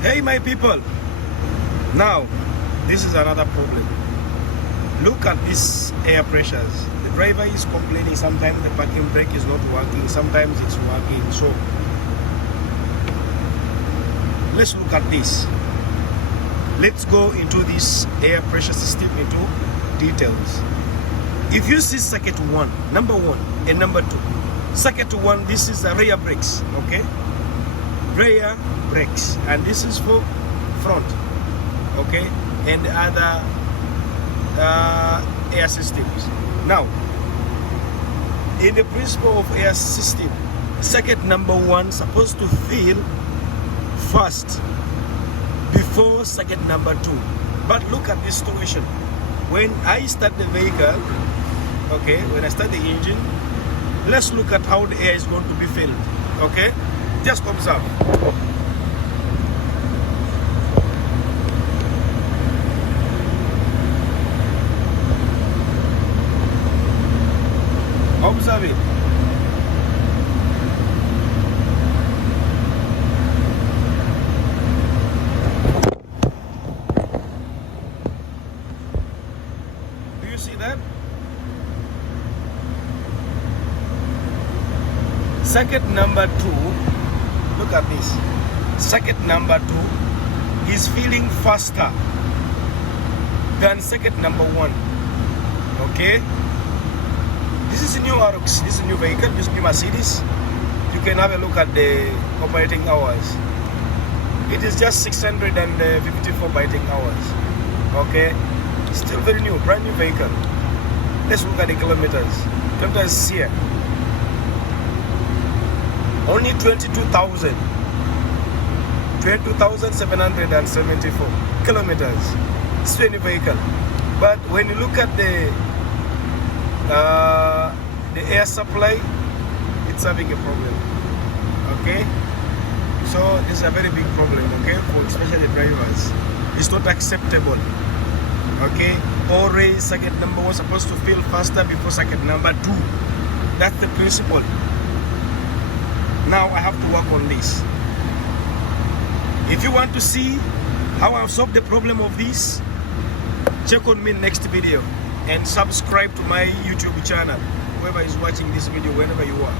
Hey my people, now this is another problem. Look at these air pressures. The driver is complaining, sometimes the parking brake is not working, sometimes it's working. So let's look at this. Let's go into this air pressure system into details. If you see circuit 1, number 1 and number 2, circuit 1, this is the rear brakes, okay? Rear brakes, and this is for front, okay? And the other air systems. Now, in the principle of air system, circuit number 1 supposed to fill first before circuit number 2. But look at this situation. When I start the vehicle, okay, when I start the engine, let's look at how the air is going to be filled, okay? Just observe. Observe it. Do you see that? Circuit number 2, look at this. Circuit number 2 is filling faster than circuit number 1. Okay? This is a new RX, this is a new vehicle, this is new Mercedes. You can have a look at the operating hours. It is just 654 operating hours. Okay? Still very new, brand new vehicle. Let's look at the kilometers. Kilometers here. Only 22,774 kilometers. It's a new vehicle. But when you look at the air supply, it's having a problem. Okay, so this is a very big problem. Okay, for especially the drivers, it's not acceptable. Okay, always circuit number 1 supposed to fill faster before circuit number 2. That's the principle. Now I have to work on this. If you want to see how I've solved the problem of this, check on me next video and subscribe to my YouTube channel, whoever is watching this video, whenever you are.